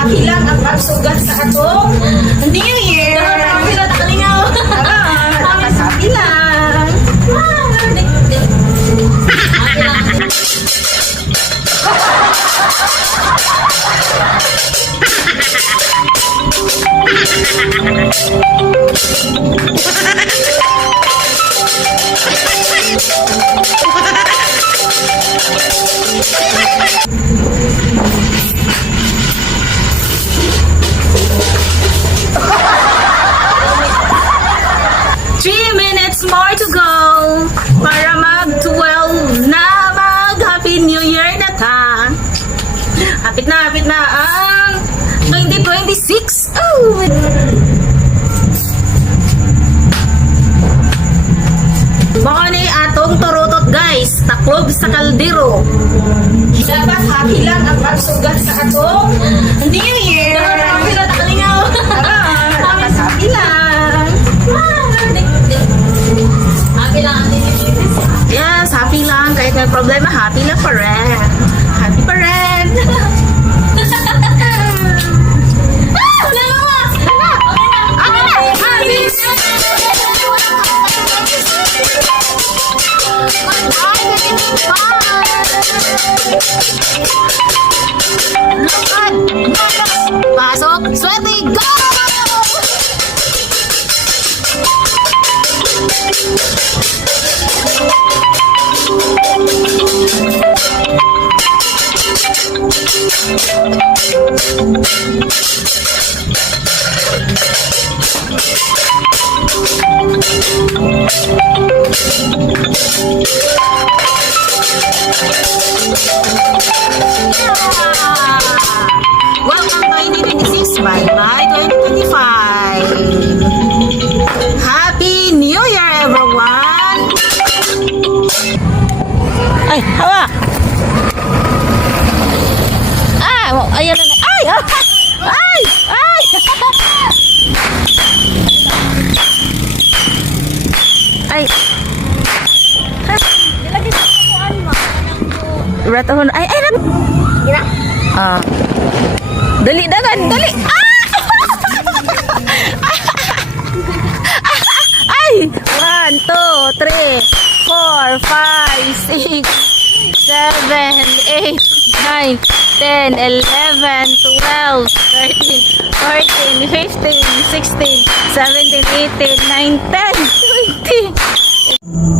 happy lang ang pagsugat sa atong New Year. Happy lang, takalingaw. Happy lang. More to go para mag-12 na mag-Happy New Year na ta. Hapit na ang 2026. Oh! Baka ni atong turutot guys, taklob sa kaldero. Dapat happy lang ang pagsugat sa atong New Year. Happy lang, takalingaw. Happy lang. Happy lang. Yes, happy lang. Kahit may problema, happy lang pa rin. Happy pa rin. Pasok, swerte, go! Welcome 2026, bye-bye 2025. Happy New Year, everyone! Ay, hawa! Ayan na. Ay! Ay! Ay! Ay! Nilagay sa kuan mo. Ratahon. Ay! Ay! Gira. Dali, dagan! Dali! Ay! 1, 2, 3, 4, 5, 6, 7, 8, 9, 10, 11, 12, 13, 14, 15, 16, 17, 18, 19, 10, 20.